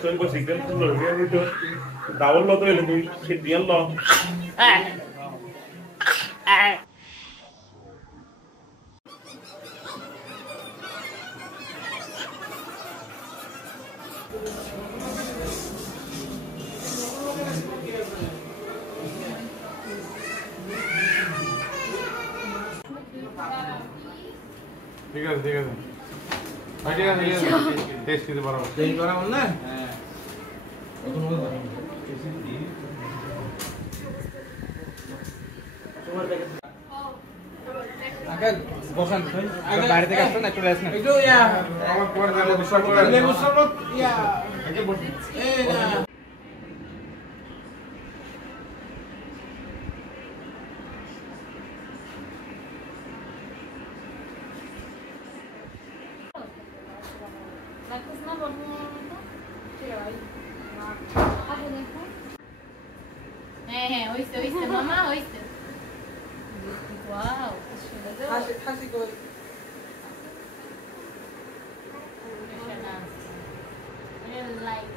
Soy pues si tienes lo que he dicho, daba lo de lo si bien lo. ঠিক আছে ঠিক আছে ঠিক আছে ঠিক আছে টেস্ট দিতে পারো টেস্ট করা বল না হ্যাঁ কত বল আগে বসান আগে বাইরে থেকে আসছেন একটু রেস্ট নেন একটু ইয়া আমার পরে লেবু শরবত ইয়া আগে বসুন এই না oíste, mamá, oíste. Wow, Casi con really like.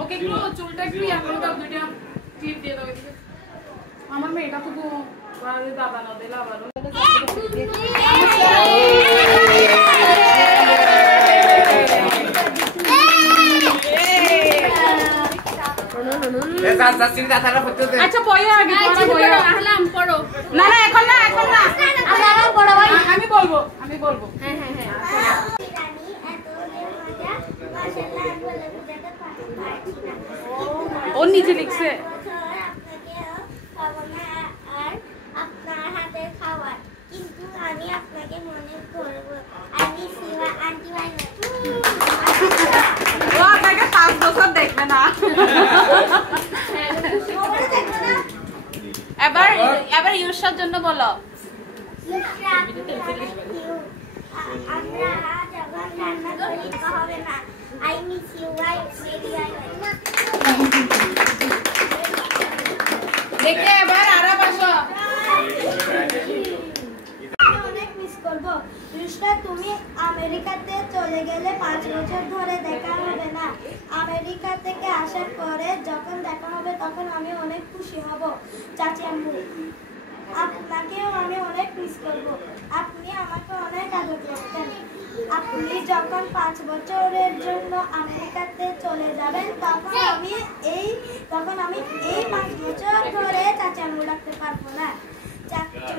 ওকে একটু চুলটা একটু ইয়া করে দাও দুইটা টিপ দিয়ে দাও এদিকে আমার মেয়েটা তো বাড়ি দাবানো দিলা আবারো আচ্ছা বইয়া আগে পড়া বইয়া আহলাম পড়ো না না এখন না আহলাম পড়ো ভাই আমি বলবো হ্যাঁ ও নিচে লিখছে আপনার হাতে খাবার কিন্তু আমি আপনাকে মনে করব আমি শিবা আন্টি ভাই ও আপনাকে 5 বছর দেখবে না এবার ইউসার জন্য বলো আমরা যখন রান্না করি হবে না I miss you I ready আই দেখে এবার আরাম আসো অনেক মিস করব ইউসা তুমি আমেরিকাতে চলে গেলে 5 বছর ধরে দেখা হবে না আমেরিকা থেকে আসার পরে যখন দেখা হবে তখন আমি অনেক খুশি হব চাচি আম্মু আপনাকেও আমি অনেক মিস করব আপনি আমাকে অনেক আদর করতেন আপনি যখন 5 বছরের জন্য আমেরিকাতে চলে যাবেন তখন আমি এই 5 বছর ধরে চাচি আম্মু ডাকতে পারবো না চাচু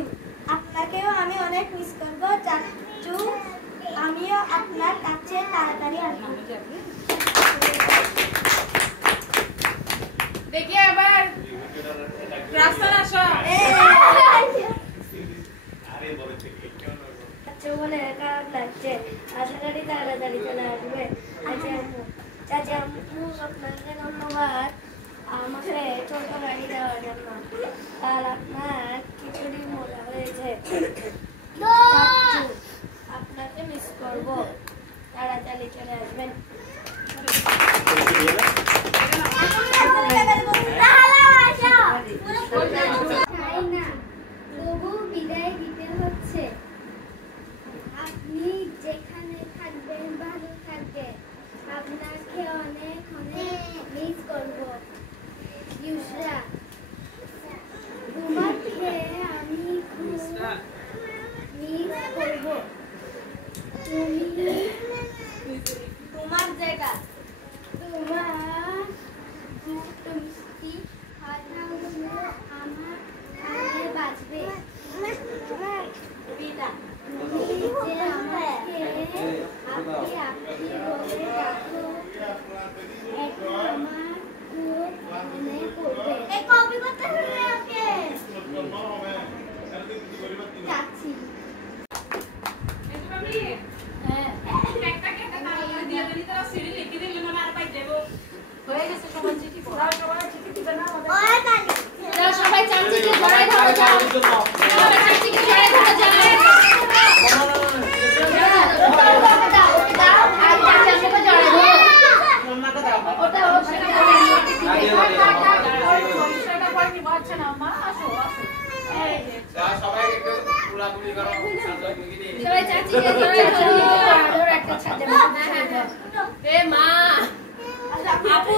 আপনাকেও আমি অনেক মিস করব চাচু আমি আপনার কাছে তাড়াতাড়ি আসবে। দেখি এবার রাস্তায় আসো। আচ্ছা বলে খারাপ লাগছে, আশা করি তাড়াতাড়ি চলে আসবে। আচ্ছা আম্মু, চাচা আম্মু আপনাকে ধন্যবাদ আমাকে ছোট গাড়ি দেওয়ার জন্য, আর আপনার খিচুড়ি মজা হয়েছে। চাচু, আপনাকে মিস করবো, তাড়াতাড়ি চলে আসবেন। তবু বিদায় দিতে হচ্ছে। আপনি যেখানে থাকবেন ভালো থাকবেন, আপনাকে অনেক অনেক মিস করবো। ইউসরা, তোমাকে আমি খুব মিস করবো। তুমি তোমার জায়গা, তোমার দুটো মিষ্টি কথাগুলো আমার কানে বাজবে। বিদা। তুমি যে আমাকে আপনি আপনি বলে ডাকো, এখন আমার খুব মনে পড়বে। এই কপি করতে হবে ওকে। যাচ্ছি। হ্যাঁ, ব্যাগটাকে একটা তালা দিয়ে দিলি তারা সিঁড়ি লিখে দিলে না আর পাই দেবো। হয়ে গেছে সবার চিঠি পড়া। সবাই চিঠি দিবে না আমাদের। ওই তালি। যাও সবাই চামচিকে ধরে ধরো যাও। সবাই চামচিকে ধরে ধরো যাও। দাও আর চামচিকে ধরে ধরো। ওটা সমস্যাটা পরে নিব। আচ্ছা না মা আসো আসো। এই যে সবাই একটু পুরাপুরি করো সাজা সবাই চামচিকে ধরে ধরো একটা ছাদে। এ মা আপু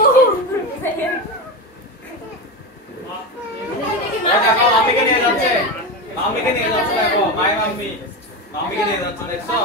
দেখো মাম্মিকে নিয়ে যাচ্ছে, মাম্মিকে নিয়ে যাচ্ছে, দেখো মাই মাম্মি মাম্মিকে নিয়ে যাচ্ছে, দেখছো?